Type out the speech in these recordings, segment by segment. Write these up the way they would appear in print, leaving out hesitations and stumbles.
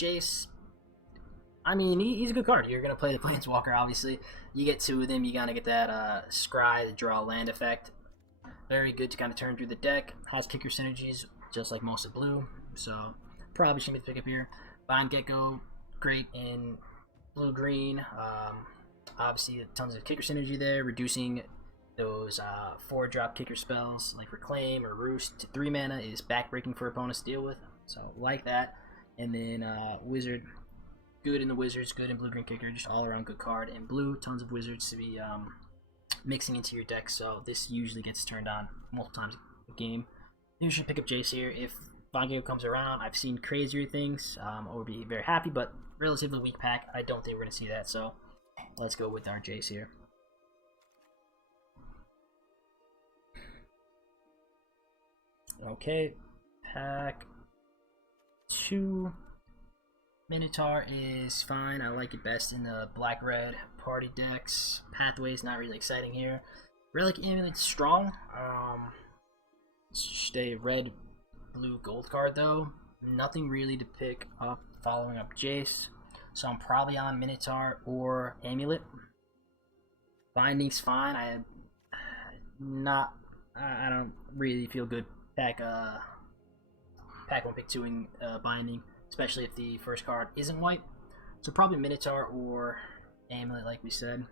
Jace, I mean, he's a good card. You're going to play the Planeswalker, obviously. You get two of them, you got to get that Scry, the draw land effect. Very good to kind of turn through the deck. Has kicker synergies, just like most of blue. So, probably should be the pickup here. Bind Gecko, great in blue-green. Obviously, tons of kicker synergy there, reducing those 4-drop kicker spells like Reclaim or Roost to 3 mana is backbreaking for opponents to deal with. So, like that. And then Wizard, good in the Wizards, good in blue-green kicker, just all-around good card. And blue, tons of Wizards to be mixing into your deck, so this usually gets turned on multiple times a game. You should pick up Jace here. If Vangio comes around, I've seen crazier things. I would be very happy, but relatively weak pack. I don't think we're going to see that, so let's go with our Jace here. Okay, pack 2. Minotaur is fine. I like it best in the black-red party decks. Pathway's not really exciting here. Relic Amulet's strong. It's just a red, blue, gold card though. Nothing really to pick up following up Jace. So I'm probably on Minotaur or Amulet. Binding's fine. I don't really feel good pack 1 pick 2ing Binding, especially if the first card isn't white. So probably Minotaur or Amulet, like we said.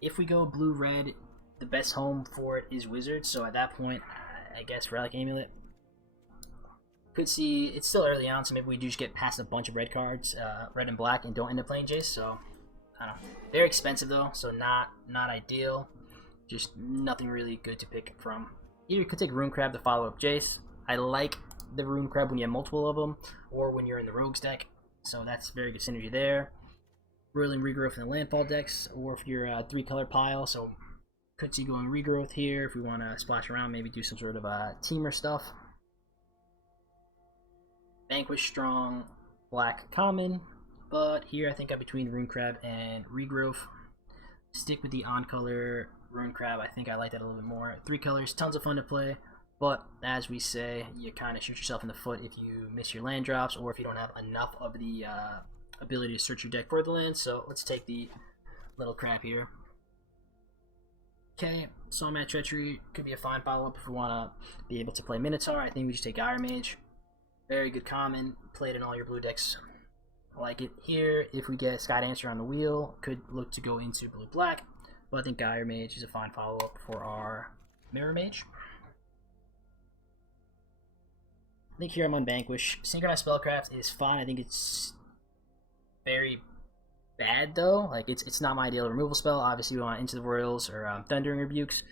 If we go blue-red, the best home for it is Wizard, so at that point, I guess Relic Amulet. Could see, it's still early on, so maybe we do just get past a bunch of red cards, red and black, and don't end up playing Jace, so, I don't know. Very expensive though, so not ideal. Just nothing really good to pick from. Either you could take Rune Crab to follow up Jace. I like the Rune Crab when you have multiple of them, or when you're in the Rogues deck, so that's very good synergy there. Whirling Regrowth in the Landfall decks, or if you're a 3-color pile, so could see going Regrowth here if we want to splash around, maybe do some sort of teamer stuff. Vanquish strong, black common, but here I think I'm between Rune Crab and Regrowth. Stick with the on-color Rune Crab, I think I like that a little bit more. 3 colors, tons of fun to play. But, as we say, you kind of shoot yourself in the foot if you miss your land drops or if you don't have enough of the ability to search your deck for the lands. So, let's take the little crap here. Okay, Soulmat Treachery could be a fine follow-up if we want to be able to play Minotaur. I think we just take Gyre Mage. Very good common, played in all your blue decks. I like it here. If we get Sky Dancer on the wheel, could look to go into blue-black. But I think Gyre Mage is a fine follow-up for our Mirror Mage. I think here I'm on Vanquish. Synchronized Spellcraft is fine. I think it's very bad though. Like it's not my ideal removal spell. Obviously we want Into the Royals or Thundering Rebukes.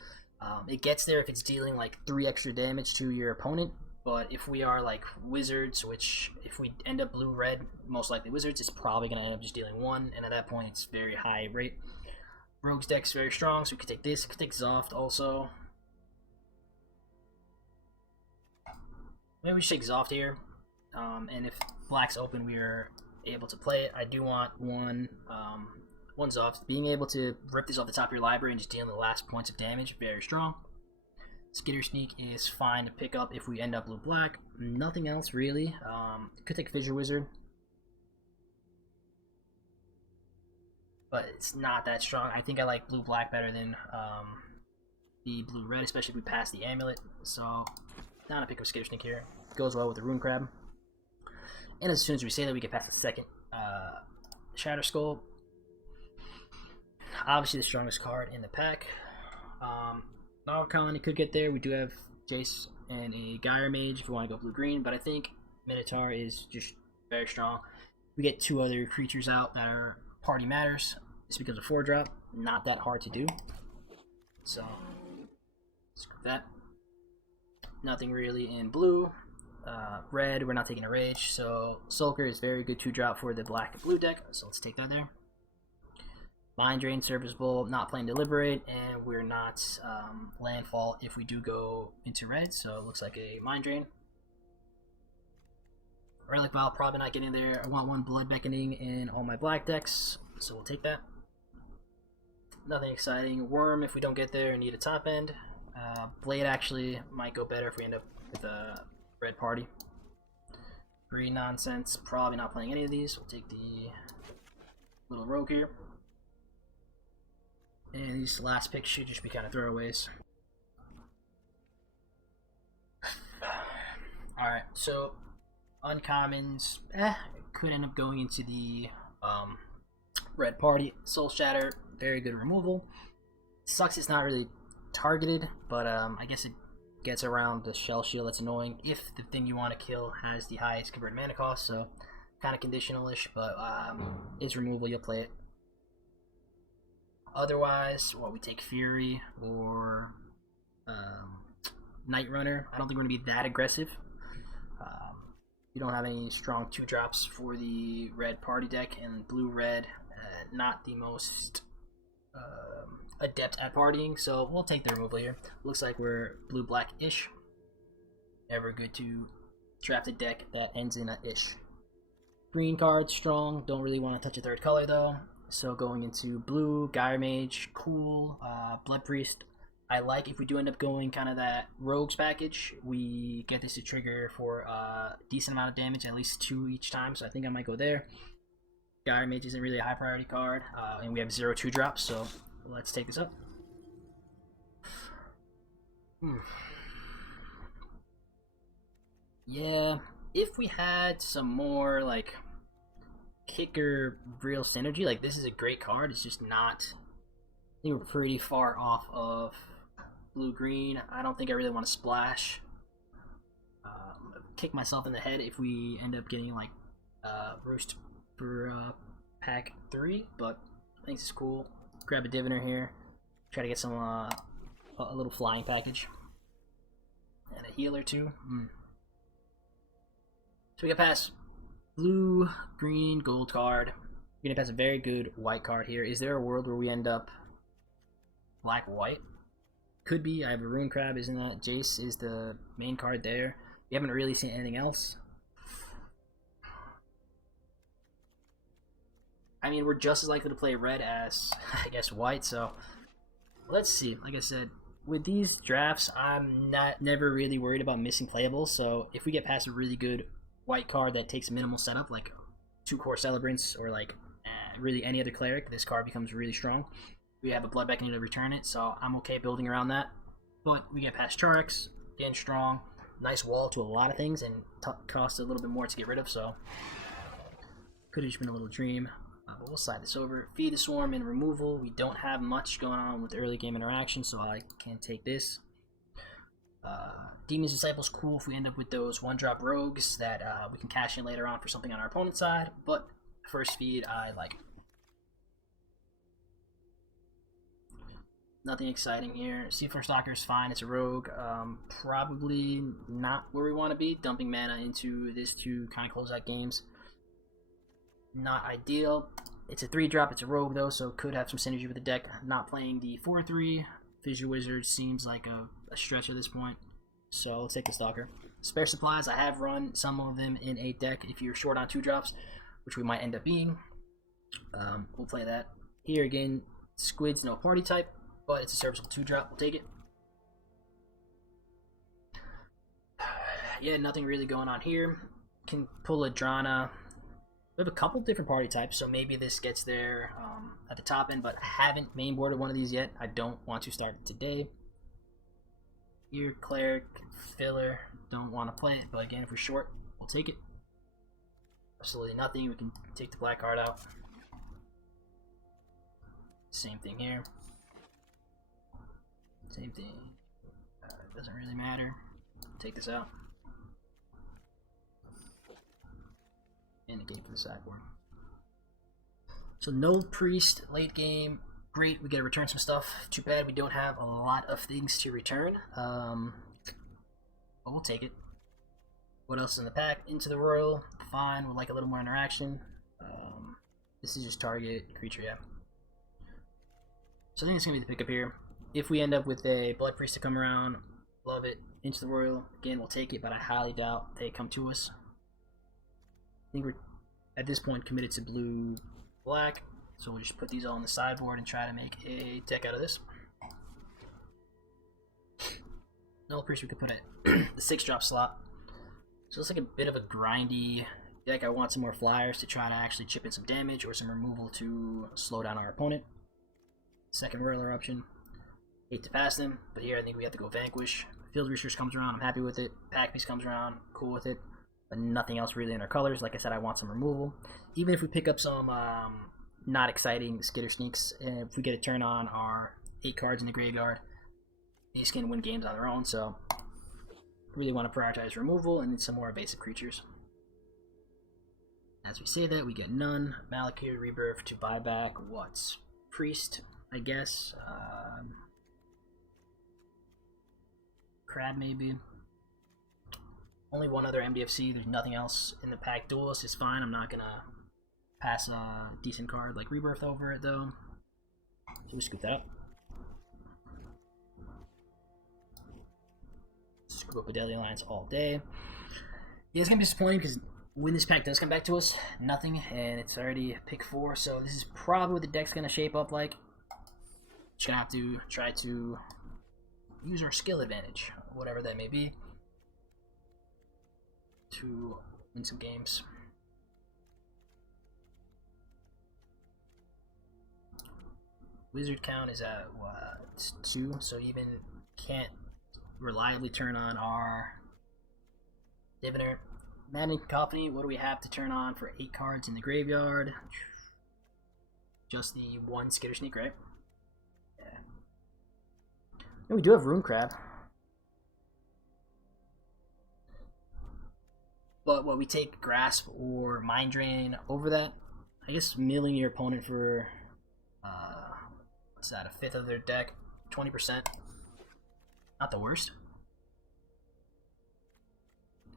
It gets there if it's dealing like 3 extra damage to your opponent. But if we are like Wizards, which if we end up blue-red, most likely Wizards, it's probably going to end up just dealing 1. And at that point it's very high rate. Rogue's deck's very strong, so we could take this. We could take Zoft also. Maybe we should take Zoft here, and if black's open, we are able to play it. I do want one Zoft. Being able to rip these off the top of your library and just deal the last points of damage, very strong. Skitter Sneak is fine to pick up if we end up blue-black. Nothing else really. Could take Fissure Wizard, but it's not that strong. I think I like blue-black better than the blue-red, especially if we pass the Amulet. So, not a pick of Skitter Sneak here. Goes well with the Rune Crab. And as soon as we say that, we get past the second Shatter Skull. Obviously the strongest card in the pack. Colony could get there. We do have Jace and a Gyre Mage if you want to go blue-green, but I think Minotaur is just very strong. We get 2 other creatures out that are Party Matters. This becomes a 4-drop. Not that hard to do. So, screw that. Nothing really in blue. Red, we're not taking a Rage, so Sulker is very good 2-drop for the black and blue deck, so let's take that there. Mind Drain, serviceable, not playing Deliberate, and we're not Landfall if we do go into red, so it looks like a Mind Drain. Relic Vial, probably not getting there. I want 1 Blood Beckoning in all my black decks, so we'll take that. Nothing exciting. Worm, if we don't get there, need a top end. Blade actually might go better if we end up with a red party. Green nonsense. Probably not playing any of these. We'll take the little rogue here. And these last picks should just be kind of throwaways. Alright, so uncommons, could end up going into the red party. Soul Shatter, very good removal. Sucks it's not really targeted, but I guess it gets around the shell shield. That's annoying if the thing you want to kill has the highest converted mana cost, so kind of conditional-ish, but it's removal, you'll play it. Otherwise, we take Fury or Night Runner. I don't think we're going to be that aggressive. You don't have any strong 2-drops for the red party deck, and blue-red, not the most adept at partying, so we'll take the removal here. Looks like we're blue-black-ish. Ever good to draft a deck that ends in a ish. Green card, strong. Don't really want to touch a third color, though. So going into blue, Gyre Mage, cool. Blood Priest, I like. If we do end up going kind of that rogues package, we get this to trigger for a decent amount of damage, at least 2 each time, so I think I might go there. Gyre Mage isn't really a high priority card, and we have 0 2-drops, so let's take this up. Yeah, if we had some more, like, kicker real synergy, like, this is a great card, it's just not, I think we're pretty far off of blue-green. I don't think I really want to splash. Kick myself in the head if we end up getting, like, Roost for pack 3, but I think this is cool. Grab a Diviner here, try to get some, a little flying package. And a healer, too. So we got past blue, green, gold card. We're gonna pass a very good white card here. Is there a world where we end up black-white? Could be. I have a Rune Crab, isn't that? Jace is the main card there. We haven't really seen anything else. I mean, we're just as likely to play red as, I guess, white, so let's see. Like I said, with these drafts, I'm never really worried about missing playables, so if we get past a really good white card that takes minimal setup, like 2 Core Celebrants or like really any other cleric, this card becomes really strong. We have a Blood Beckoning to return it, so I'm okay building around that. But we get past Charix, again strong, nice wall to a lot of things, and costs a little bit more to get rid of, so could have just been a little dream. But we'll slide this over. Feed the Swarm and removal. We don't have much going on with early game interaction, so I can take this. Demon's Disciple's cool if we end up with those 1-drop rogues that we can cash in later on for something on our opponent's side, but first feed I like. Nothing exciting here. Seafarer Stalker is fine, it's a rogue. Probably not where we want to be. Dumping mana into this to kind of close out games. Not ideal. It's a 3-drop, it's a rogue though, so could have some synergy with the deck. Not playing the 4/3. Fissure Wizard seems like a stretch at this point, so let's take the Stalker. Spare supplies, I have run some of them in a deck if you're short on 2-drops, which we might end up being. We'll play that. Here again, Squid's no party type, but it's a serviceable 2-drop, we'll take it. Yeah, nothing really going on here. Can pull a Drana. We have a couple different party types, so maybe this gets there at the top end, but I haven't mainboarded one of these yet. I don't want to start it today. Here, Cleric, Filler, don't want to play it, but again, if we're short, we'll take it. Absolutely nothing, we can take the black card out. Same thing here. Same thing. It doesn't really matter. Take this out. And a game for the sideboard. So no priest late game. Great, we get to return some stuff. Too bad we don't have a lot of things to return. But we'll take it. What else is in the pack? Into the Royal. Fine, we'd like a little more interaction. This is just target creature, yeah. So I think it's going to be the pickup here. If we end up with a Blood Priest to come around, love it. Into the Royal, again, we'll take it, but I highly doubt they come to us. I think we're, at this point, committed to blue-black, so we'll just put these all on the sideboard and try to make a deck out of this. No Priest we could put at the 6-drop slot. So it's like a bit of a grindy deck. I want some more flyers to try to actually chip in some damage or some removal to slow down our opponent. Second Royal Eruption. Hate to pass them, but here I think we have to go Vanquish. Field Research comes around, I'm happy with it. Pack Piece comes around, cool with it. But nothing else really in our colors. Like I said, I want some removal. Even if we pick up some not exciting Skitter Sneaks, and if we get a turn on our 8 cards in the graveyard, these can win games on their own, so really want to prioritize removal and then some more basic creatures. As we say that, we get none. Malakir Rebirth to buy back what's Priest, I guess. Crab maybe. Only one other MDFC. There's nothing else in the pack. Duelist is fine. I'm not gonna pass a decent card like Rebirth over it though. So we scoop that up. Scoop up a Deadly Alliance all day. Yeah, it's gonna be disappointing because when this pack does come back to us, nothing, and it's already pick 4. So this is probably what the deck's gonna shape up like. Just gonna have to try to use our skill advantage, whatever that may be, to win some games. Wizard count is at what? It's 2, so even can't reliably turn on our Diviner. Maddening Cacophony, what do we have to turn on for 8 cards in the graveyard? Just the 1 Skitter Sneak, right? Yeah. And we do have Rune Crab. But what we take Grasp or Mind Drain over that, I guess milling your opponent for what's that, a fifth of their deck, 20%. Not the worst.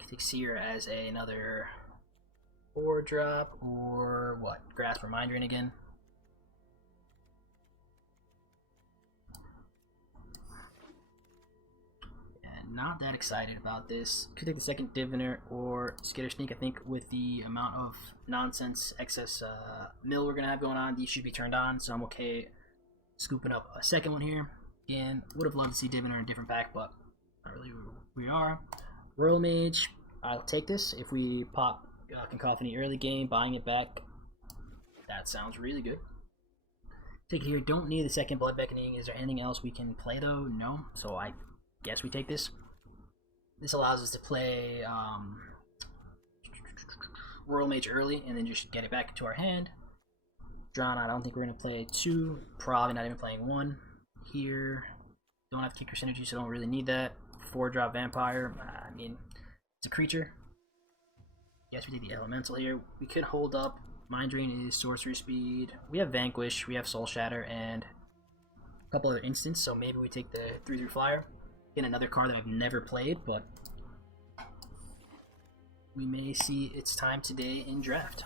Take Seer as another 4-drop, or what? Grasp or Mind Drain again. And not that excited about this. Could take the second Diviner or Skitter Sneak. I think with the amount of nonsense excess mill we're gonna have going on, these should be turned on, so I'm okay scooping up a second one here. Again, would have loved to see Diviner in a different pack, but not really where we are. Royal Mage, I'll take this. If we pop Cacophony early game, buying it back, that sounds really good. Take it here. Don't need the second Blood Beckoning. Is there anything else we can play though? No. So I guess we take this. This allows us to play Royal Mage early and then just get it back into our hand. Drawn, I don't think we're going to play 2. Probably not even playing 1 here. Don't have Kicker Synergy, so don't really need that. 4-drop Vampire. I mean, it's a creature. Yes, we take the Elemental here. We could hold up. Mind Drain is Sorcery Speed. We have Vanquish, we have Soul Shatter, and a couple other instants, so maybe we take the 3/3 Flyer. Again, another card that I've never played, but we may see its time today in draft.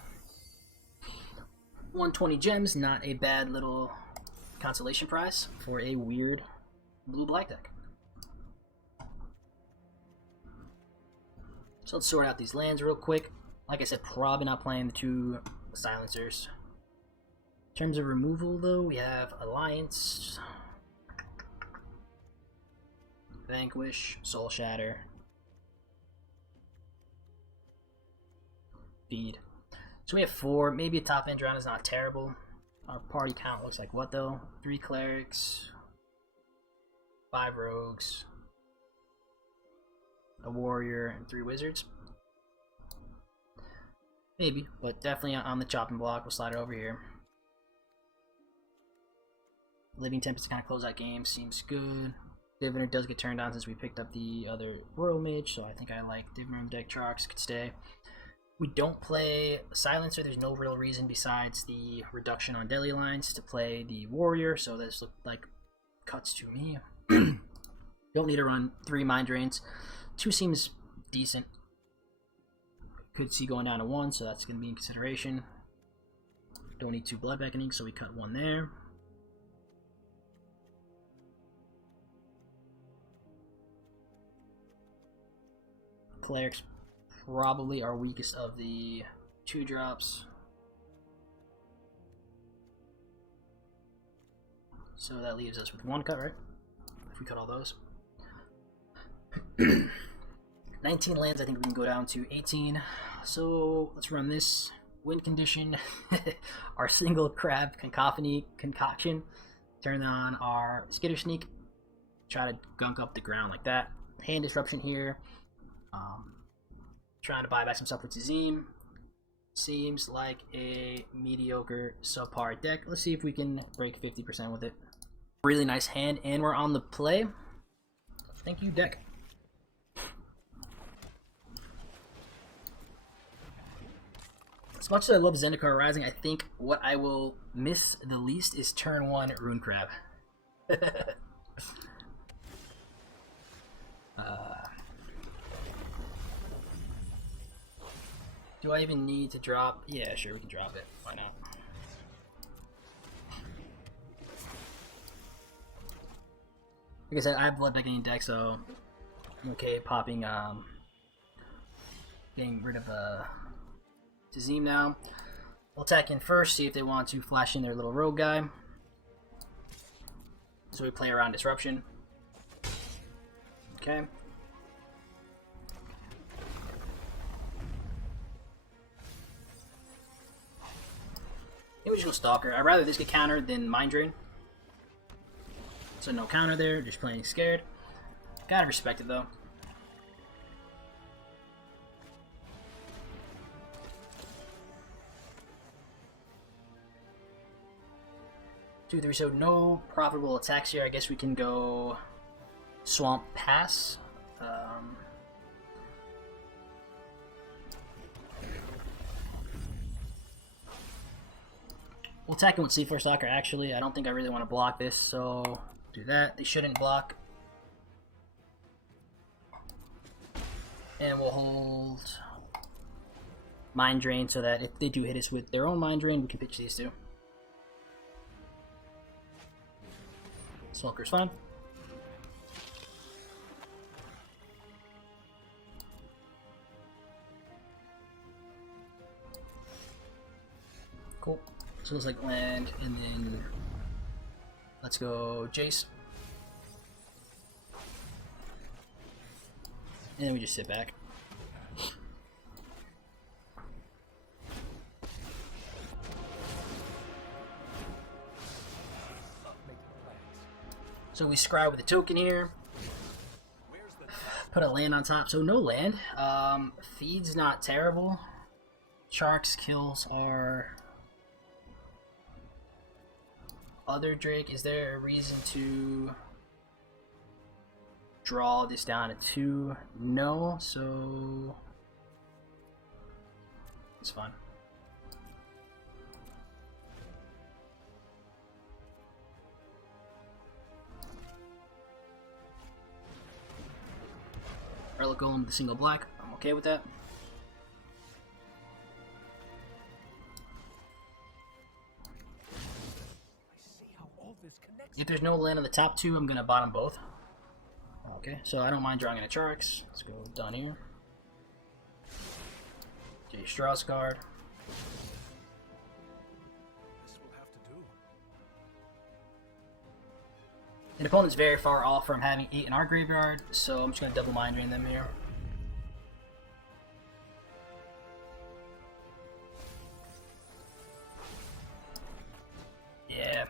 120 gems, not a bad little consolation prize for a weird blue-black deck. So let's sort out these lands real quick. Like I said, probably not playing the 2 silencers. In terms of removal, though, we have Alliance, Vanquish, Soul Shatter, Feed. So we have 4. Maybe a top end round is not terrible. Our party count looks like what though? 3 clerics, 5 rogues, a warrior, and 3 wizards. Maybe, but definitely on the chopping block. We'll slide it over here. Living Tempest to kind of close that game seems good. Diviner does get turned on since we picked up the other Royal Mage, so I think I like Diviner deck. Charks could stay. We don't play Silencer. There's no real reason besides the reduction on Deadly Alliance to play the Warrior, so this looked like cuts to me. Don't need to run 3 Mind Drains. 2 seems decent. Could see going down to 1, so that's going to be in consideration. Don't need 2 Blood Beckoning, so we cut 1 there. Clerics probably our weakest of the 2-drops. So that leaves us with 1 cut, right? If we cut all those. 19 lands, I think we can go down to 18. So let's run this. Win condition, our single crab cacophony concoction. Turn on our skitter sneak. Try to gunk up the ground like that. Hand disruption here. Trying to buy back some stuff with Tazim. Seems like a mediocre subpar deck. Let's see if we can break 50% with it. Really nice hand, and we're on the play. Thank you, deck. As much as I love Zendikar Rising, I think what I will miss the least is turn 1 Rune Crab. Do I even need to drop? Yeah, sure, we can drop it. Why not? Like I said, I have blood begging deck, so I'm okay popping, getting rid of Tazim now. We'll attack in first, see if they want to flash in their little rogue guy. So we play around disruption. Okay. Maybe we just go Stalker. I'd rather this get countered than Mind Drain. So no counter there, just playing scared. Gotta respect it though. Two, three, so no profitable attacks here. I guess we can go Swamp Pass. We'll attack him with Seafloor Stalker, actually. I don't think I really want to block this, so do that. They shouldn't block. And we'll hold Mind Drain so that if they do hit us with their own Mind Drain, we can pitch these two. Smoker's fine. Cool. So it looks like land, and then let's go Jace. And then we just sit back. So we scry with a token here. Put a land on top. So no land. Feed's not terrible. Shark's kills are other Drake. Is there a reason to draw this down to 2? No, so it's fine. Relic Golem with a single black. I'm okay with that. If there's no land on the top 2, I'm gonna bottom both. Okay, so I don't mind drawing in a Charx. Let's go down here. Jace Strauss card. An opponent's very far off from having 8 in our graveyard, so I'm just going to double Mind Drain them here. Yeah.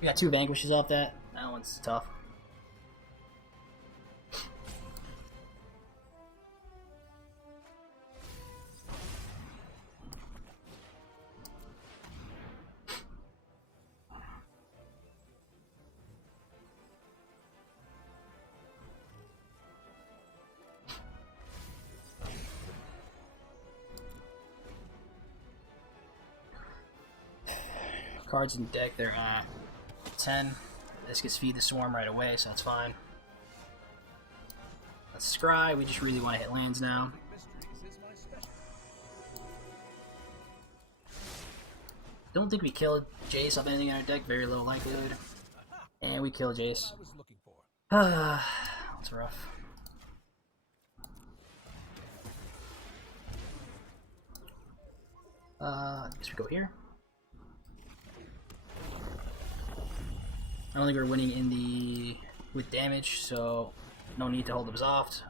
We got 2 Vanquishes off that. That one's tough. Cards in deck, they're at 10. This gets Feed the Swarm right away, so that's fine. Let's scry. We just really want to hit lands now. Don't think we killed Jace off anything in our deck. Very low likelihood. And we kill Jace. That's rough. I guess we go here. I don't think we're winning with damage, so no need to hold Absolved.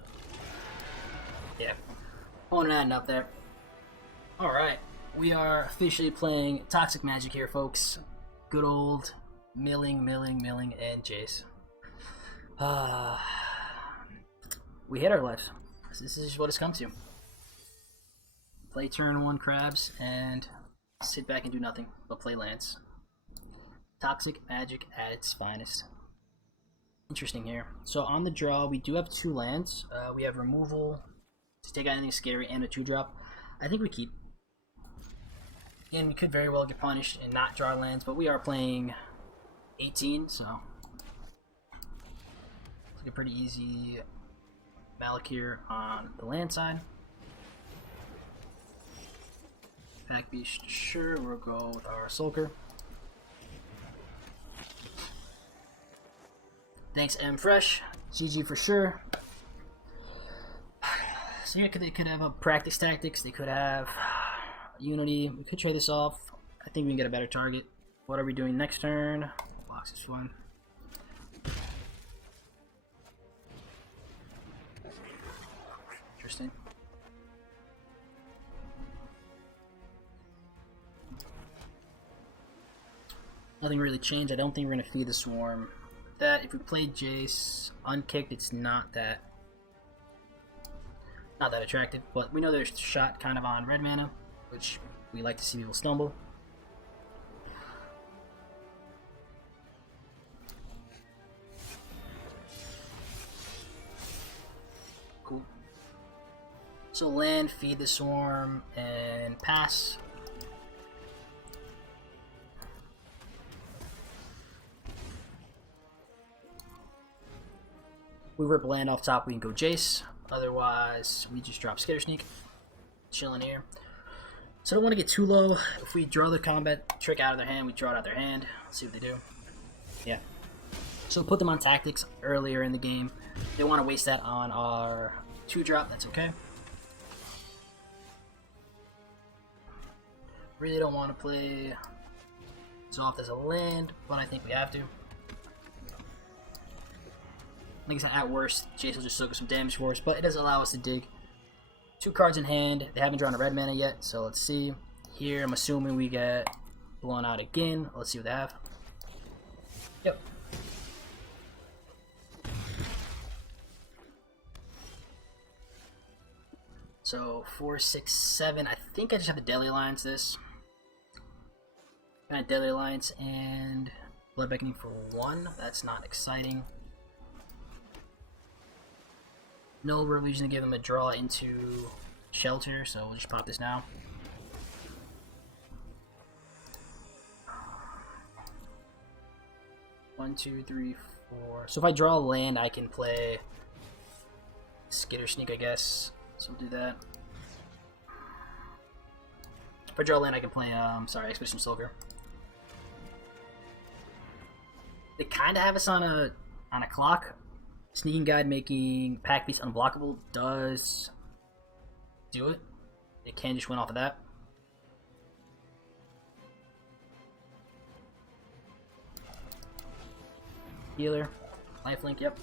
Yeah. Opponent adding up there. Alright. We are officially playing Toxic Magic here, folks. Good old milling, and Jace. We hit our lives. This is what it's come to. Play turn 1 crabs and sit back and do nothing but play lands. Toxic Magic at its finest. Interesting here. So on the draw, we do have 2 lands. We have removal to take out anything scary and a 2-drop. I think we keep. And we could very well get punished and not draw lands, but we are playing 18, so it's like a pretty easy Malakir on the land side. Pack Beast, sure, we'll go with our Sulker. Thanks, M Fresh. GG for sure. So yeah, they could have a Practice Tactics, they could have Unity. We could trade this off. I think we can get a better target. What are we doing next turn? Box is fun. Interesting. Nothing really changed. I don't think we're going to feed the Swarm. That if we played Jace unkicked, it's not that attractive. But we know there's shot kind of on red mana, which we like to see people stumble. Cool. So land, feed the Swarm, and pass. We rip land off top, we can go Jace. Otherwise, we just drop Skitter Sneak. Chilling here. So I don't want to get too low. If we draw the combat trick out of their hand, we draw it out of their hand. Let's see what they do. Yeah. So put them on tactics earlier in the game. They want to waste that on our 2-drop, that's okay. Really don't want to play Zoth as a land, but I think we have to. Like I said, at worst, Jace will just soak up some damage for us, but it does allow us to dig. 2 cards in hand. They haven't drawn a red mana yet, so let's see. Here, I'm assuming we get blown out again. Let's see what they have. Yep. So 4, 6, 7. I think I just have to Deadly Alliance this. Got Deadly Alliance and Blood Beckoning for 1. That's not exciting. No, we're just gonna give him a draw into Shelter, so we'll just pop this now. One, 2, 3, 4. So if I draw a land, I can play Skitter Sneak, I guess. So we'll do that. If I draw a land, I can play Expedition Silver. They kind of have us on a clock. Sneaking Guide making Pack Beast unblockable does do it. It can just win off of that. Healer. Lifelink, yep.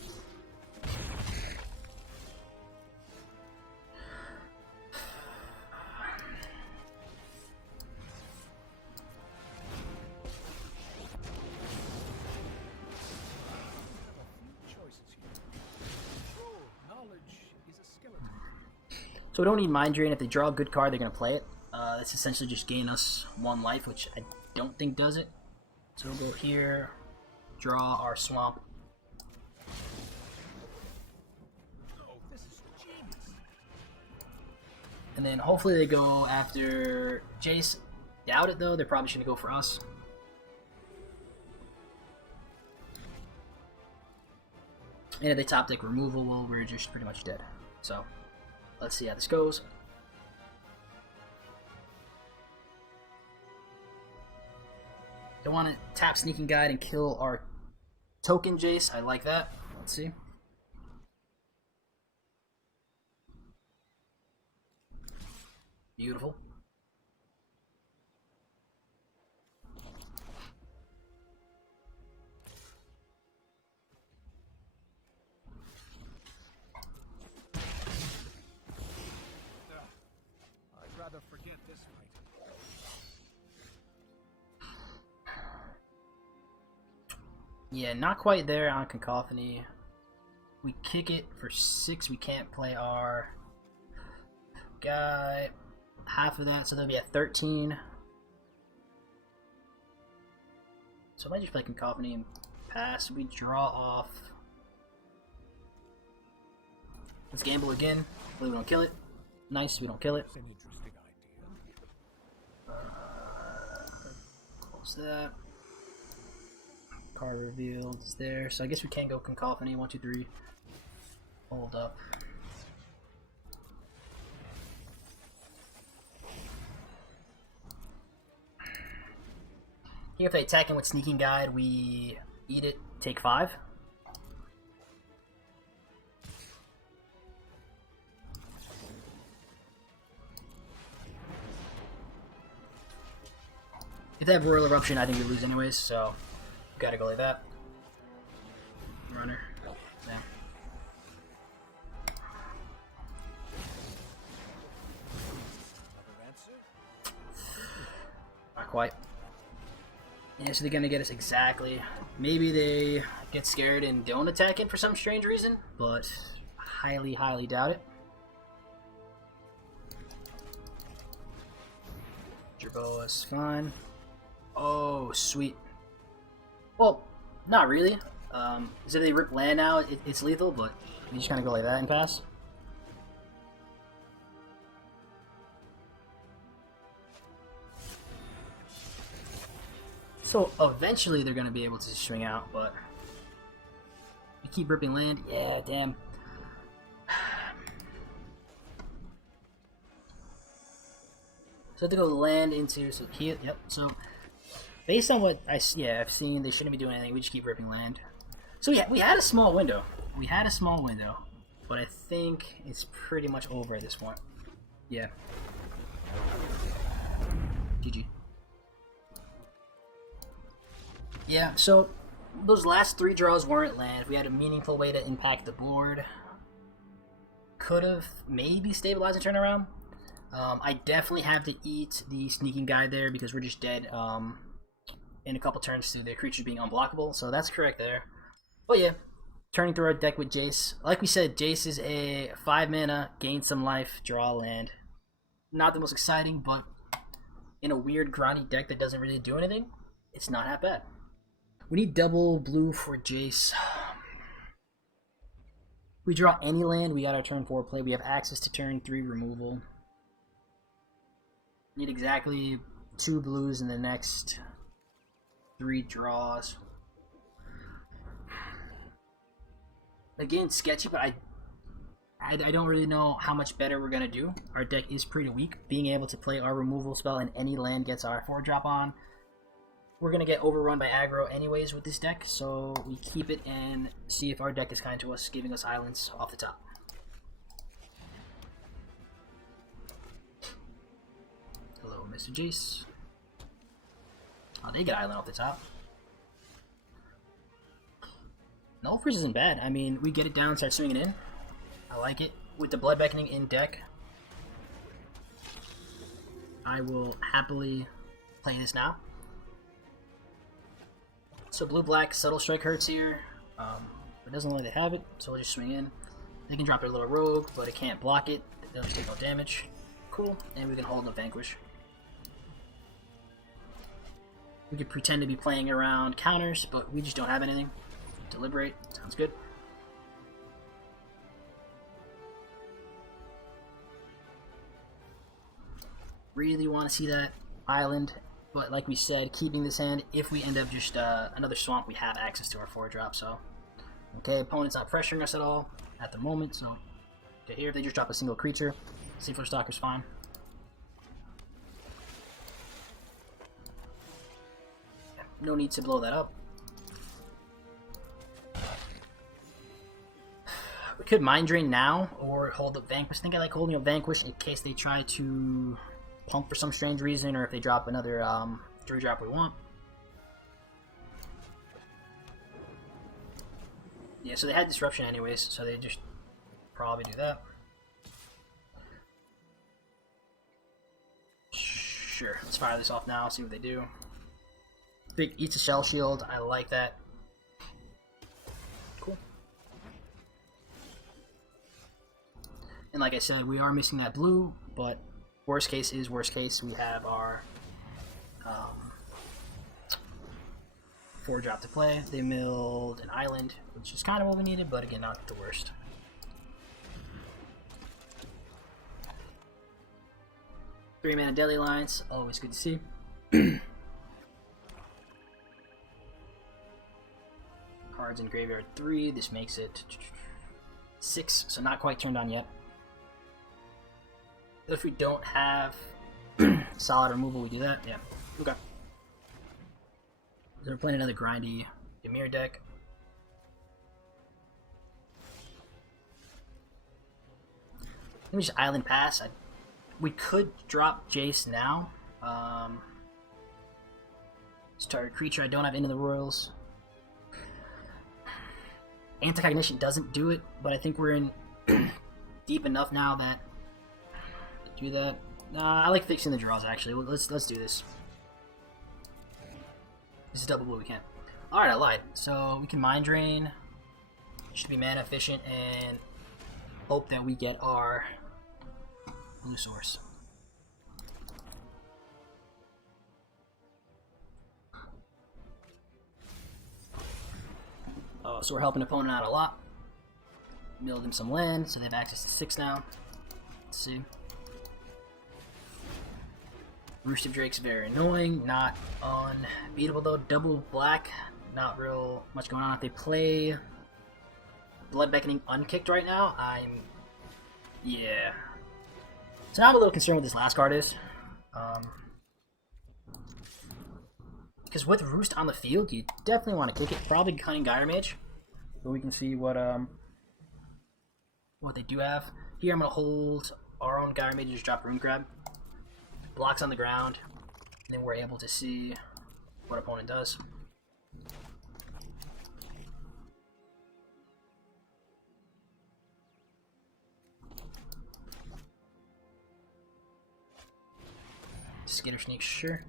So we don't need Mind Drain. If they draw a good card, they're going to play it. That's essentially just gain us 1 life, which I don't think does it. So we'll go here, draw our Swamp. And then hopefully they go after Jace. Doubt it though, they're probably going to go for us. And if they top deck removal, well, we're just pretty much dead. So let's see how this goes. Don't want to tap Sneaking Guide and kill our token Jace. I like that. Let's see. Beautiful. rather forget this fight. Yeah, not quite there on Cacophony. We kick it for 6. We can't play our guy. Half of that, so that'll be at 13. So if I just play Cacophony and pass, we draw off. Let's gamble again. Hopefully we don't kill it. Nice, we don't kill it. That's an interesting idea. Close that. Card revealed is there. So I guess we can go Cacophony. 1, 2, 3. Hold up. Here if they attack in with Sneaking Guide, we eat it, take 5. If they have Royal Eruption, I think we lose anyways, so gotta go like that. Runner. Yeah. Not quite. Yeah, so they're gonna get us exactly. Maybe they get scared and don't attack it for some strange reason, but highly, highly doubt it. Jerboa's fine. Oh, sweet. Well, not really. So if they rip land now, it's lethal, but you just kind of go like that and pass. So eventually they're going to be able to swing out, but you keep ripping land. Yeah, damn. So I have to go land into, so here, yep, so based on what I've seen, they shouldn't be doing anything, we just keep ripping land. So yeah, we had a small window, but I think it's pretty much over at this point. Yeah. GG. Yeah, so those last 3 draws weren't land. We had a meaningful way to impact the board. Could have maybe stabilized and turnaround. I definitely have to eat the Sneaking Guy there because we're just dead in a couple turns to the creatures being unblockable, so that's correct there. But yeah, turning through our deck with Jace. Like we said, Jace is a 5 mana, gain some life, draw land. Not the most exciting, but in a weird grindy deck that doesn't really do anything, it's not that bad. We need double blue for Jace. We draw any land, we got our turn 4 play. We have access to turn 3 removal. Need exactly 2 blues in the next 3 draws. Again, sketchy, but I don't really know how much better we're gonna do. Our deck is pretty weak. Being able to play our removal spell and any land gets our 4-drop on. We're gonna get overrun by aggro anyways with this deck, so we keep it and see if our deck is kind to us, giving us islands off the top. Hello, Mr. Jace. Oh, they get island off the top. No freeze isn't bad. I mean, we get it down, start swinging in. I like it. With the Blood Beckoning in deck, I will happily play this now. So blue-black, Subtle Strike hurts here. It doesn't look like they have it, so we'll just swing in. They can drop their little rogue, but it can't block it. They'll just take no damage. Cool, and we can hold no Vanquish. We could pretend to be playing around counters, but we just don't have anything. Deliberate, sounds good. Really want to see that island, but like we said, keeping this hand, if we end up just another swamp, we have access to our 4-drop, so. Okay, opponent's not pressuring us at all at the moment, so. Okay, here if they just drop a single creature, Seafloor Stalker's fine. No need to blow that up. We could Mind Drain now, or hold up Vanquish. I think I like holding up Vanquish in case they try to pump for some strange reason, or if they drop another 3-drop we want. Yeah, so they had Disruption anyways, so they just probably do that. Sure, let's fire this off now, see what they do. Big eats a shell shield, I like that. Cool. And like I said, we are missing that blue, but worst case is worst case. We have our 4-drop to play. They milled an island, which is kind of what we needed, but again, not the worst. Three-mana deadly lines, always good to see. Cards in graveyard 3, this makes it 6, so not quite turned on yet. If we don't have solid removal, we do that? Yeah. Okay. So we're playing another grindy Ymir deck. Let me just island pass. We could drop Jace now. Start a creature. I don't have Into the Royals. Anti-Cognition doesn't do it, but I think we're in deep enough now that do that. I like fixing the draws actually. Let's do this. This is double blue. We can't. All right, I lied. So we can Mind Drain. Should be mana efficient and hope that we get our blue source. So we're helping opponent out a lot. Milled them some land, so they have access to 6 now. Let's see. Roost of Drake's very annoying, not unbeatable though. Double black, not real much going on. If they play Blood Beckoning unkicked right now, yeah. So now I'm a little concerned with this last card is. Because with Roost on the field, you definitely want to kick it. Probably Cunning Gyre Mage. So we can see what they do have. Here I'm going to hold our own Gyre Mage and just drop Rune Grab. Blocks on the ground. And then we're able to see what opponent does. Skitter Sneak, sure.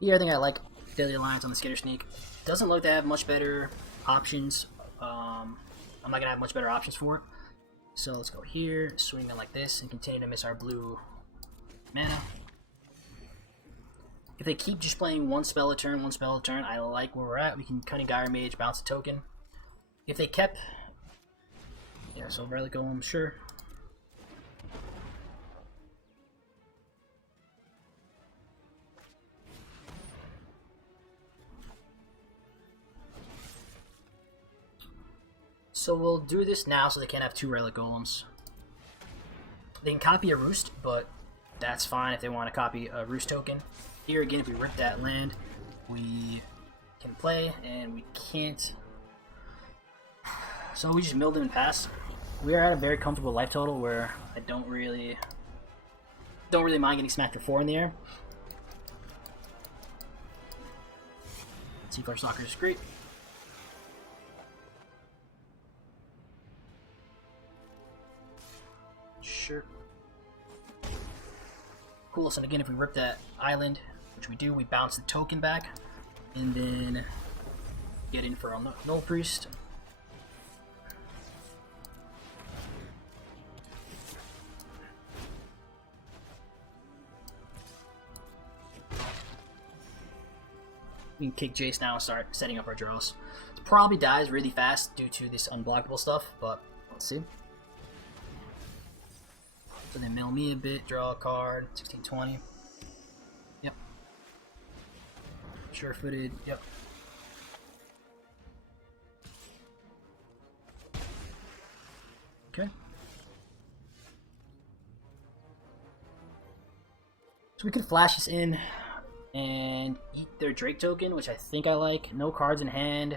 Here I think I like Daily Alliance on the Skitter Sneak. Doesn't look to have much better options. I'm not going to have much better options for it. So let's go here, swing it like this, and continue to miss our blue mana. If they keep just playing one spell a turn, I like where we're at. We can Cunning Gyre Mage, bounce a token. If they kept... Yeah, so Relic Golem, sure. So we'll do this now so they can't have 2 Relic Golems. They can copy a Roost, but that's fine if they want to copy a Roost token. Here again, if we rip that land, we can play, and we can't. So we just milled them and pass. We are at a very comfortable life total where I don't really mind getting smacked for 4 in the air. Seaflower Stalker is great. Sure. Cool, so again, if we rip that island, which we do, we bounce the token back, and then get in for our Null Priest. We can kick Jace now and start setting up our draws. It probably dies really fast due to this unblockable stuff, but let's see. So they mill me a bit, draw a card, 16-20. Yep. Sure-footed, yep. Okay. So we could flash this in and eat their Drake token, which I think I like. No cards in hand.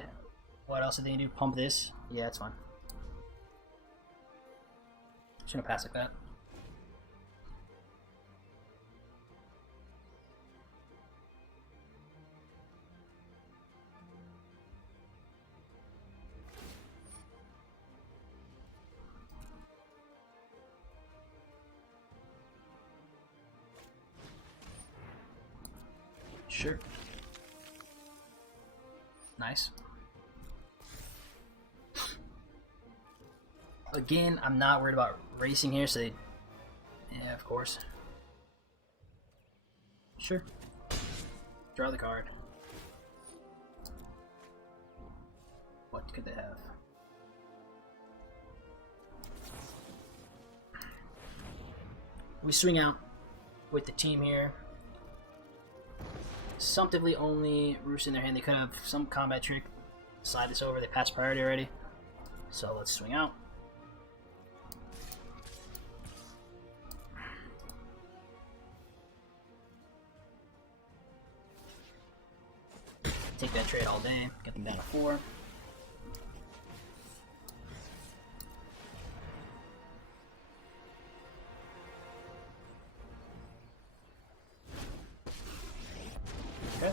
What else did they do? Pump this? Yeah, that's fine. Just gonna pass like that. Sure. Nice. Again, I'm not worried about racing here, so they... Yeah, of course. Sure. Draw the card. What could they have? We swing out with the team here. Assumptively only Roost in their hand. They could have some combat trick. Slide this over. They passed priority already. So let's swing out. Take that trade all day. Get them down to 4. Okay.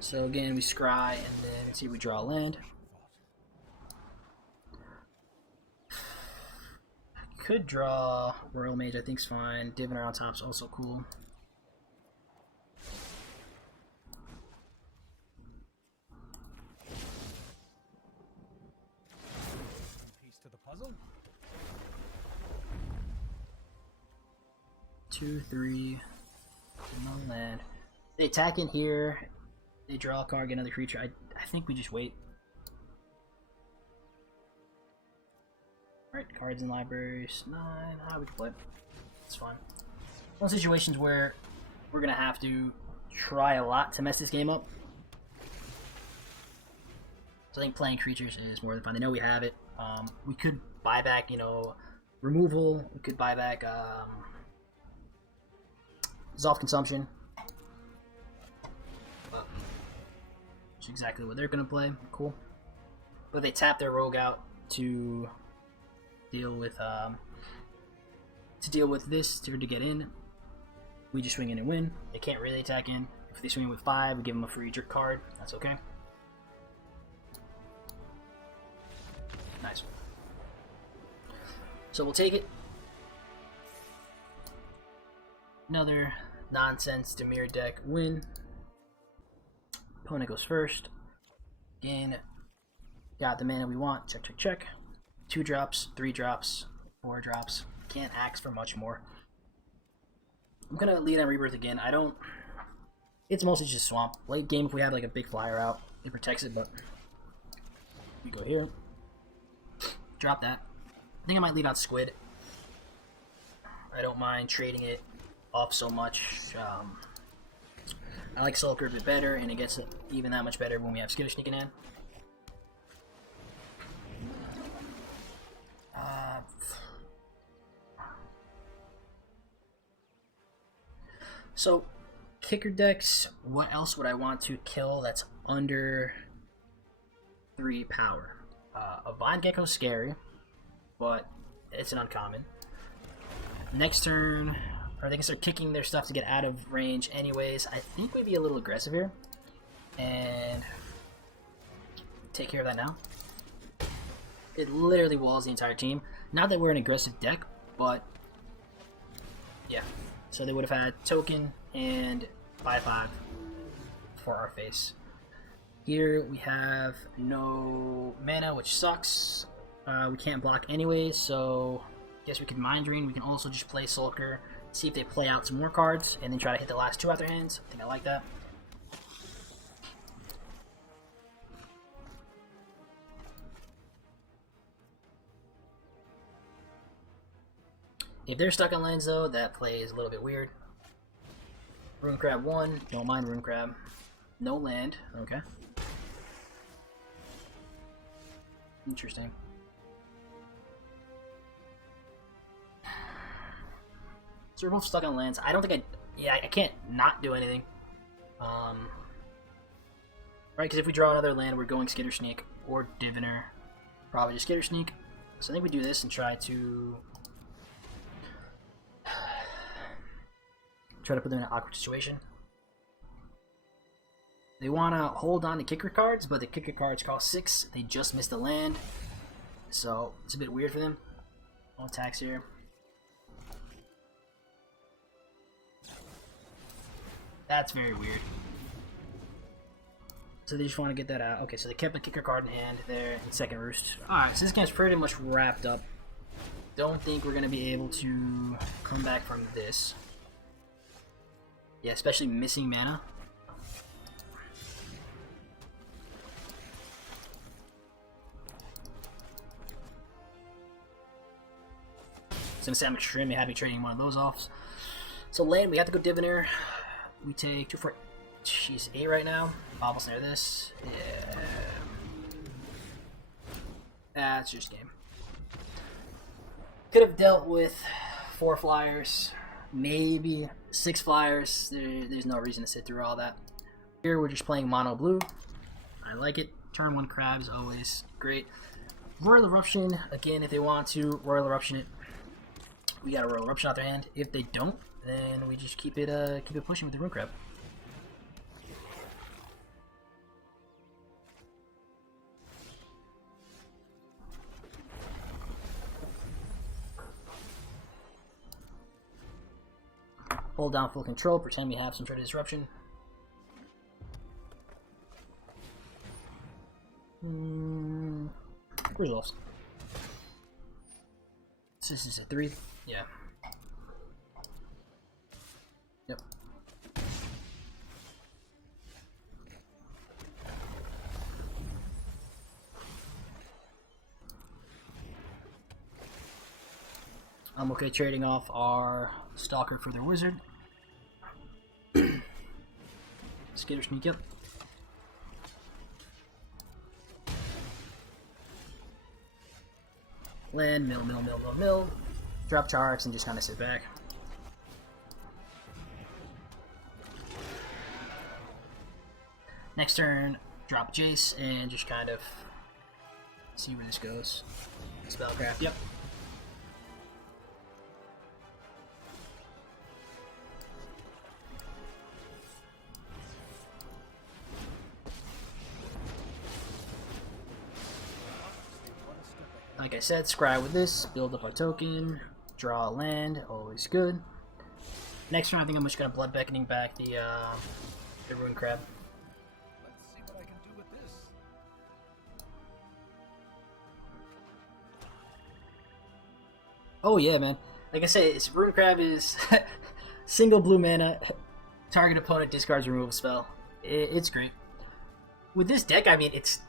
So again, we scry and then see if we draw a land. Could draw Royal Mage, I think's fine. Diviner on top's also cool. Piece to the puzzle. 2, 3, no land. They attack in here. They draw a card, get another creature. I think we just wait. Alright, cards in libraries. 9. We can play. It's fine. One situations where we're gonna have to try a lot to mess this game up. So I think playing creatures is more than fine. They know we have it. We could buy back, you know, removal. We could buy back Dissolve Consumption. Which is exactly what they're gonna play. Cool. But they tap their rogue out to deal with this to get in. We just swing in and win. They can't really attack in. If they swing with 5, we give them a free jerk card. That's okay. Nice. So we'll take it. Another nonsense Demir deck win. Opponent goes first. Again, got the mana we want. Check, check, check. 2 drops, 3 drops, 4 drops. Can't ask for much more. I'm gonna lead on Rebirth again. I don't... It's mostly just Swamp. Late game, if we have like a big flyer out, it protects it, but... We go here. Drop that. I think I might leave out Squid. I don't mind trading it off so much. I like Sulker a bit better, and it gets even that much better when we have Skitter sneaking in. So, kicker decks, what else would I want to kill that's under 3 power? A Vine Gecko's scary, but it's an uncommon. Next turn, or they can start kicking their stuff to get out of range anyways. I think we'd be a little aggressive here. And take care of that now. It literally walls the entire team. Not that we're an aggressive deck, but yeah. So they would have had token and 5/5 for our face. Here we have no mana, which sucks. We can't block anyways, so I guess we can Mind Drain. We can also just play Sulker, see if they play out some more cards, and then try to hit the last 2 out their hands. I think I like that. If they're stuck on lands though, that play is a little bit weird. Rune Crab 1, don't mind Rune Crab. No land, okay. Interesting. So we're both stuck on lands. I don't think I can't not do anything. Right, because if we draw another land, we're going Skitter Sneak or Diviner. Probably just Skitter Sneak. So I think we do this and try to put them in an awkward situation. They want to hold on to kicker cards, but the kicker cards cost 6. They just missed a land, so it's a bit weird for them. No attacks here. That's very weird. So they just want to get that out. Okay, so they kept a kicker card in hand there in second roost. Alright, so this game's pretty much wrapped up. Don't think we're going to be able to come back from this. Yeah, especially missing mana. Since I'm extremely happy trading one of those off. So land, we have to go Diviner. We take 2 for... She's 8 right now. Bobble Snare this. Yeah. That's just game. Could have dealt with 4 flyers. Maybe 6 flyers. There's no reason to sit through all that. Here we're just playing mono blue. I like it. Turn 1 crabs, always great. Royal Eruption, again, if they want to Royal Eruption it. We got a Royal Eruption out their hand. If they don't, then we just keep it pushing with the Rune Crab. Hold down full control, pretend we have some sort of disruption. Resolves. This is a 3. Yeah. Yep. I'm okay trading off our Stalker for their Wizard. Skitter Sneak up. Land, mill. Drop Charks and just kind of sit back. Next turn, drop Jace and just kind of see where this goes. Spellcraft, yep. Like I said, scry with this, build up a token, draw a land, always good. Next turn, I think I'm just gonna Blood Beckoning back the Rune Crab. Let's see what I can do with this. Oh yeah, man. Like I say, it's Rune Crab is single blue mana, target opponent discards removal spell. It's great. With this deck, I mean, it's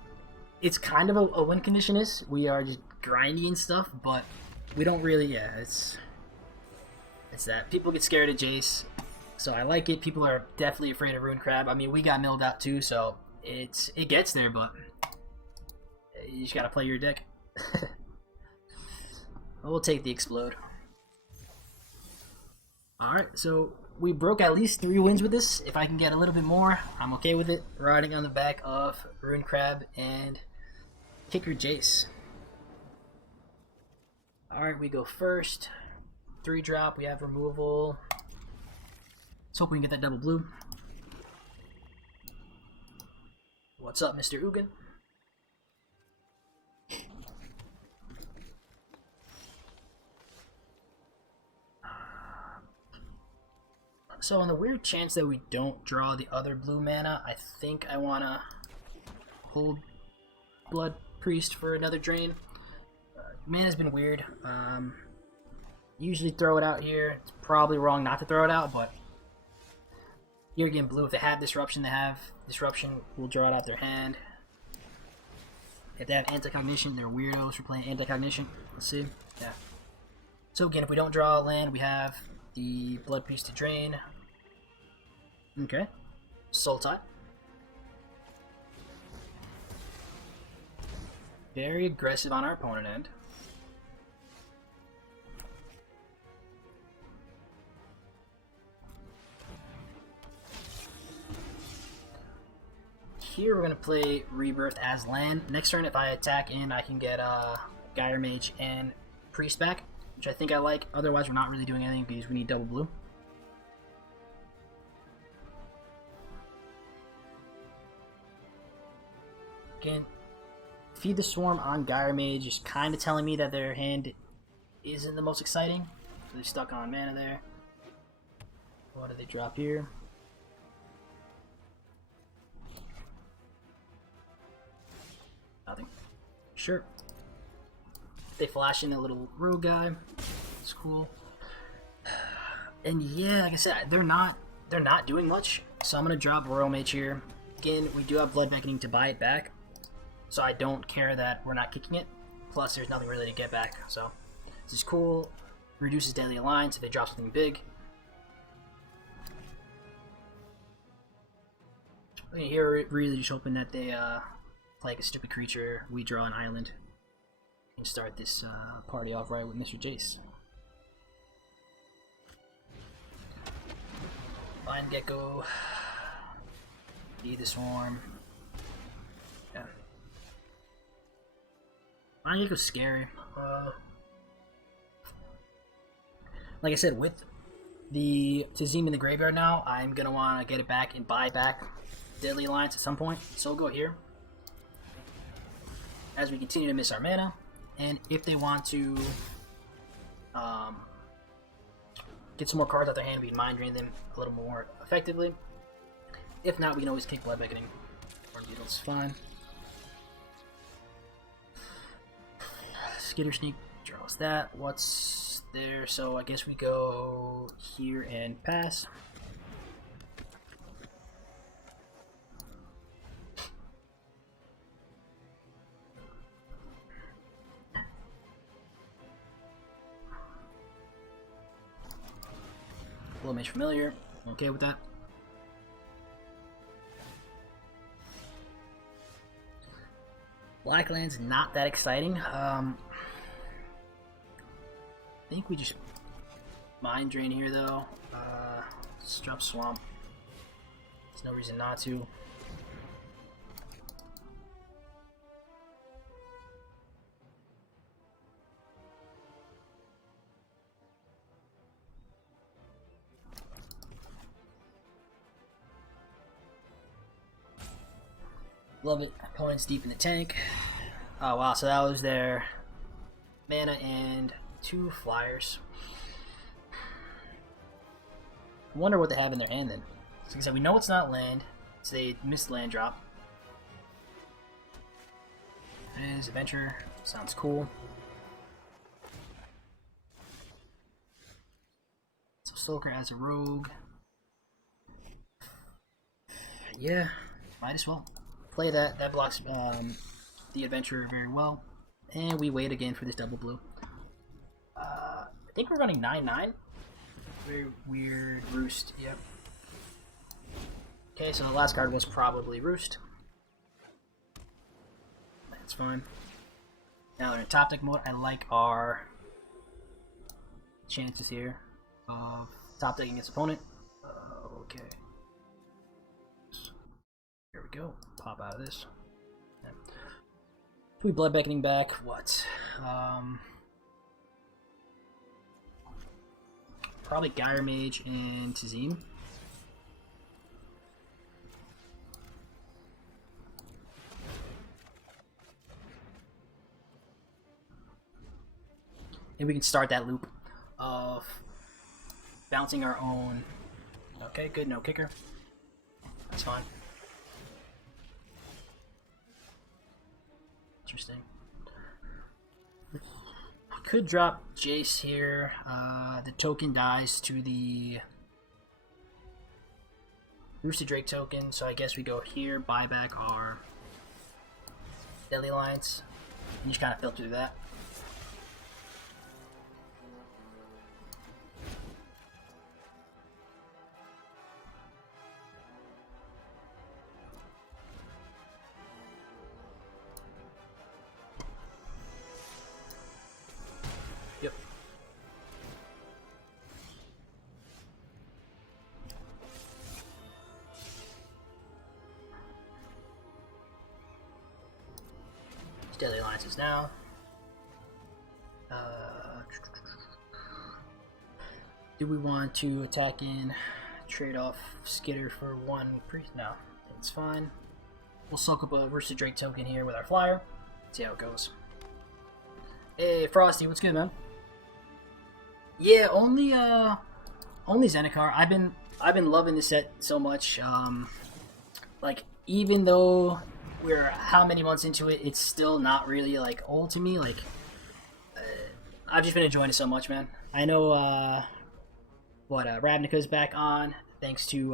kind of a win condition is. We are just grindy and stuff, but we don't really, yeah, it's that. People get scared of Jace, so I like it. People are definitely afraid of Rune Crab. I mean, we got milled out too, so it gets there, but you just gotta play your deck. We'll take the Explode. Alright, so we broke at least 3 wins with this. If I can get a little bit more, I'm okay with it. Riding on the back of Rune Crab and Kicker Jace. Alright, we go first. 3 drop, we have removal. Let's hope we can get that double blue. What's up, Mr. Ugin? So on the weird chance that we don't draw the other blue mana, I think I want to hold Blood Priest for another drain. Mana's been weird. Usually throw it out here. It's probably wrong not to throw it out, but you're getting blue. If they have Disruption, we'll draw it out their hand. If they have Anti-Cognition, they're weirdos for playing Anti-Cognition. Let's see. Yeah. So again, if we don't draw a land, we have the Blood Priest to drain. Okay. Sultan. Very aggressive on our opponent end. Here we're going to play Rebirth as land. Next turn, if I attack in, I can get Gyre Mage and Priest back, which I think I like. Otherwise, we're not really doing anything because we need double blue. Again, Feed the Swarm on Gyre Mage is kind of telling me that their hand isn't the most exciting. So they're stuck on mana there. What do they drop here? Sure. They flash in a little rogue guy. It's cool. And yeah, like I said, they're not doing much. So I'm gonna drop Royal Mage here. Again, we do have Blood Beckoning to buy it back, so I don't care that we're not kicking it. Plus, there's nothing really to get back. So this is cool. Reduces Deadly Alliance if they drop something big. And here, we're really just hoping that they play like a stupid creature. We draw an island and start this party off right with Mr. Jace. Vine Gecko. Be the Swarm. Yeah. Vine Gecko's scary. Like I said, with the Tazim in the graveyard now, I'm gonna want to get it back and buy back Deadly Alliance at some point. So we'll go here as we continue to miss our mana, and if they want to get some more cards out their hand, we can mind drain them a little more effectively. If not, we can always kick Blood Beckoning. Worm Beetle's fine. Skitter Sneak draws that. What's there? So I guess we go here and pass. Little Mage Familiar. Okay with that. Blackland's not that exciting. I think we just mind drain here though. Let's drop Swamp. There's no reason not to. Love it. Opponent's deep in the tank. Oh wow, so that was their mana and 2 flyers. I wonder what they have in their hand then. So like I said, we know it's not land, so they missed land drop. There's Adventure. Sounds cool. So Stoker as a rogue. Yeah, might as well. Play that. That blocks the Adventurer very well. And we wait again for this double blue. I think we're running 9/9. Very weird. Roost. Yep. Okay, so the last card was probably Roost. That's fine. Now they're in top deck mode. I like our chances here of top decking its opponent. Okay. Here we go. Pop out of this. Yeah. We Blood Beckoning back. What? Probably Gyre Mage and Tazim. And we can start that loop of bouncing our own. Okay, good. No kicker. That's fine. Interesting. Could drop Jace here. The token dies to the Roosted Drake token, so I guess we go here, buy back our Deadly Alliance, and just kind of filter through that. Yep. Deadly Alliances now. Do we want to attack in, trade off Skitter for 1 priest? No, it's fine. We'll soak up a Roosted Drake token here with our flyer. See how it goes. Hey Frosty, what's good, man? Yeah, only Zendikar. I've been loving this set so much. Like, even though we're how many months into it, it's still not really like old to me. Like I've just been enjoying it so much, man. I know Ravnica's back on thanks to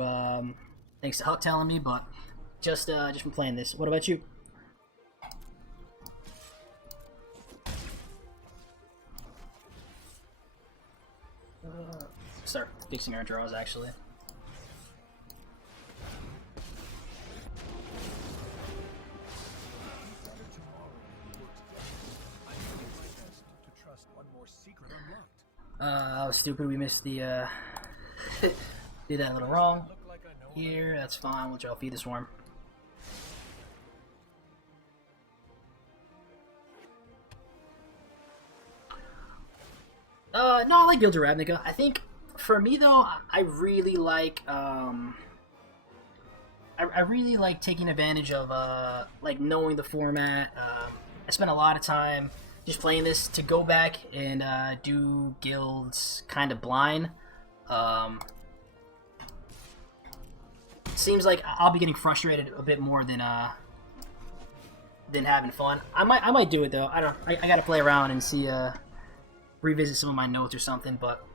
Huck telling me, but just been playing this. What about you? Start fixing our draws actually. I was stupid. We missed the did that a little wrong. Here, that's fine. We'll draw feed the swarm. No, I like Guild of Ravnica. I think for me though, I really like I really like taking advantage of like knowing the format. I spent a lot of time just playing this to go back and do guilds kind of blind. Seems like I'll be getting frustrated a bit more than having fun. I might do it though. I gotta play around and see revisit some of my notes or something. But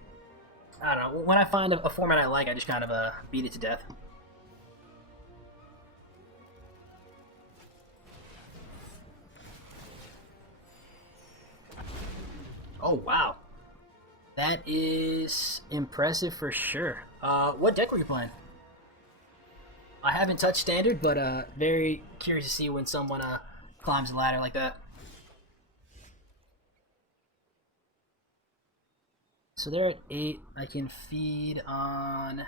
I don't know. When I find a format I like, I just kind of beat it to death. Oh wow, that is impressive for sure. What deck were you playing? I haven't touched standard, but very curious to see when someone climbs the ladder like that. So they're at 8. I can feed on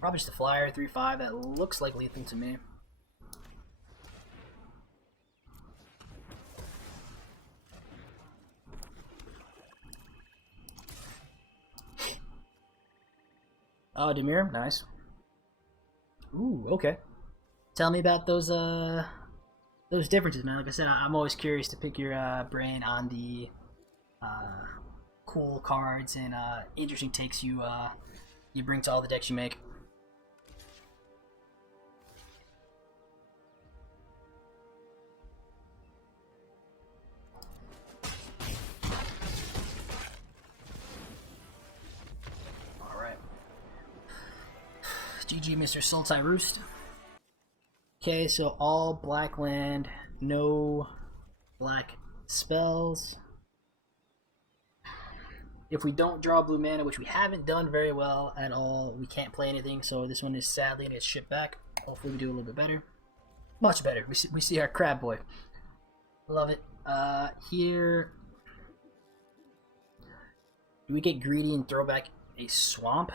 probably just a flyer 3/5. That looks like lethal to me. Oh, Demir, nice. Ooh, okay. Tell me about those differences, man. Like I said, I'm always curious to pick your brain on the cool cards and interesting takes you bring to all the decks you make. GG, Mr. Sultan Roost. Okay, so all black land, no black spells. If we don't draw blue mana, which we haven't done very well at all, we can't play anything. So this one is sadly gets shipped back. Hopefully we do a little bit better. Much better. We see our crab boy. Love it. Here, do we get greedy and throw back a swamp?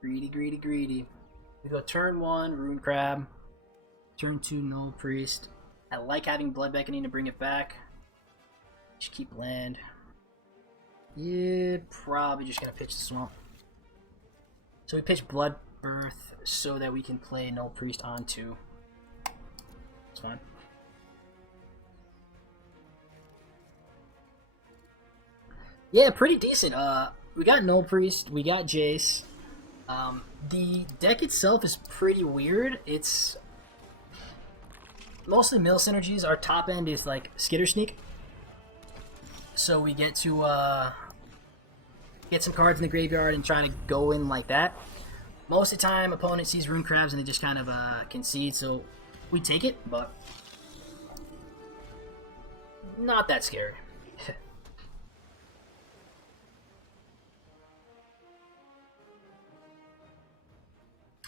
Greedy. We go turn 1, Rune Crab. Turn 2, Null Priest. I like having Blood Beckoning to bring it back. Just keep land. Yeah, probably just gonna pitch the Swamp. So we pitch Blood Birth so that we can play Null Priest on 2. It's fine. Yeah, pretty decent. We got Null Priest, we got Jace. The deck itself is pretty weird. It's mostly mill synergies. Our top end is like Skitter Sneak, so we get to get some cards in the graveyard and trying to go in like that. Most of the time, opponent sees Rune Crabs and they just kind of concede, so we take it, but not that scary.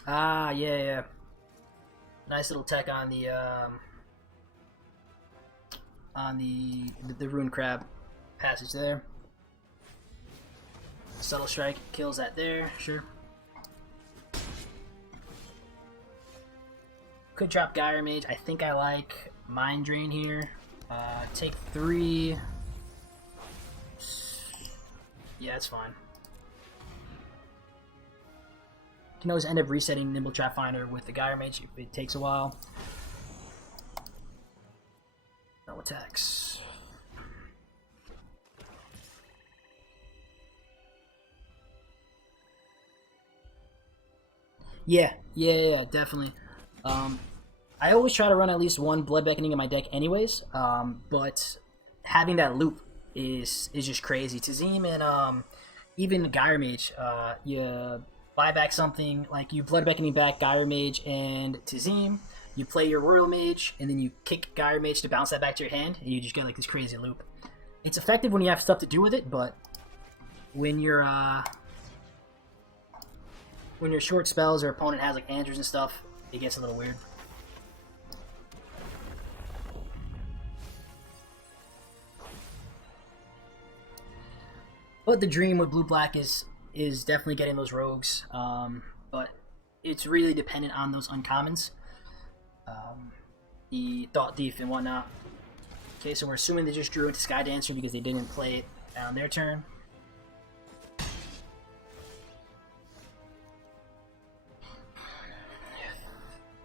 Ah, yeah. Nice little tech on the Rune Crab passage there. Subtle Strike kills that there, sure. Could drop Gyre Mage. I think I like Mind Drain here. Take 3. Yeah, it's fine. Can always end up resetting Nimble Trap Finder with the Gyre Mage if it takes a while. No attacks. Yeah, definitely. Um, I always try to run at least one Blood Beckoning in my deck, anyways. But having that loop is just crazy. Tazim and even Gyre Mage, you buy back something like you Blood Beckoning back Gyre Mage and Tazim. You play your Royal Mage, and then you kick Gyre Mage to bounce that back to your hand, and you just get like this crazy loop. It's effective when you have stuff to do with it, but when you're short spells or opponent has like answers and stuff, it gets a little weird. But the dream with blue black is definitely getting those rogues, but it's really dependent on those uncommons, the Thought Thief and whatnot. Okay, so we're assuming they just drew into Sky Dancer because they didn't play it on their turn.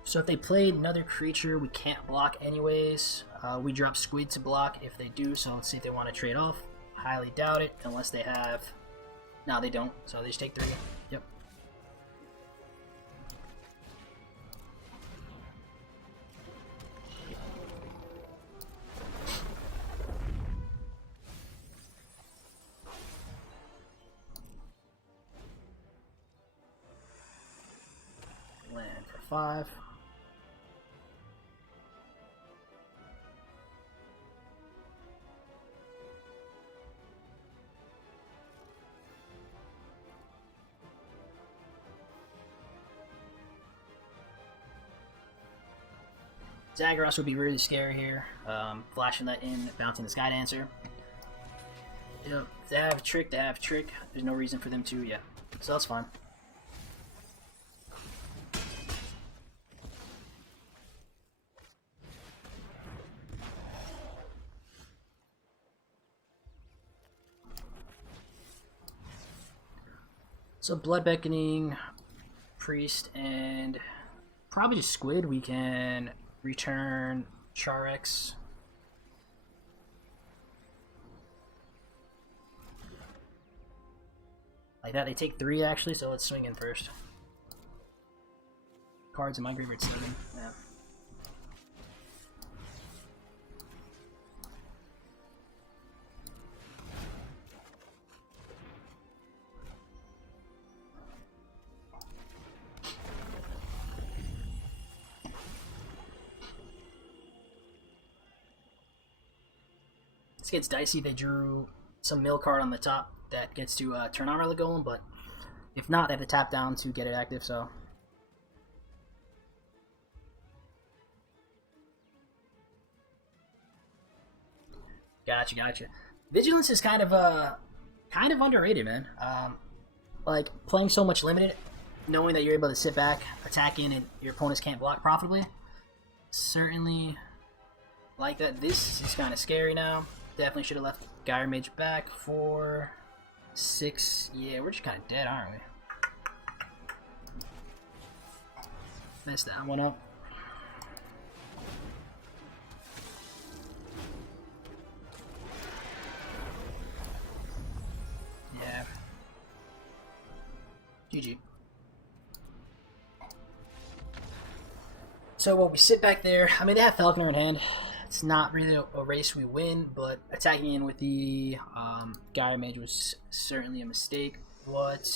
So if they played another creature, we can't block anyways. We drop Squid to block if they do, so let's see if they want to trade off. Highly doubt it, unless they have... No, they don't, so they just take 3. Yep. Land for 5. Zagreus would be really scary here. Flashing that in, bouncing the Sky Dancer. Yep, they have trick, There's no reason for them to, yeah. So that's fine. So Blood Beckoning, Priest, and probably just Squid. We can return Charex. Like that, they take 3 actually, so let's swing in first. Cards in my graveyard 7. Yeah. This gets dicey. They drew some mill card on the top that gets to turn on Relic Golem, but if not, they have to tap down to get it active, so... Gotcha. Vigilance is kind of underrated, man. Like, playing so much limited, knowing that you're able to sit back, attack in, and your opponents can't block profitably. Certainly like that. This is kind of scary now. Definitely should have left Gyre Mage back for 6. Yeah, we're just kind of dead, aren't we? Messed that one up. Yeah. GG. So while we sit back there, I mean, they have Falconer in hand. It's not really a race we win, but attacking in with the Gyre Mage was certainly a mistake. But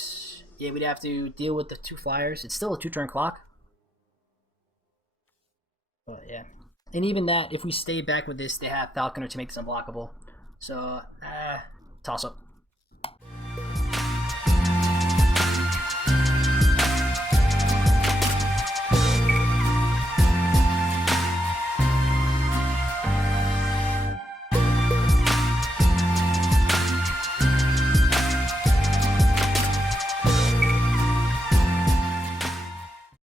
yeah, we'd have to deal with the 2 flyers. It's still a 2-turn clock. But yeah. And even that, if we stay back with this, they have Falconer to make this unblockable. So, toss up.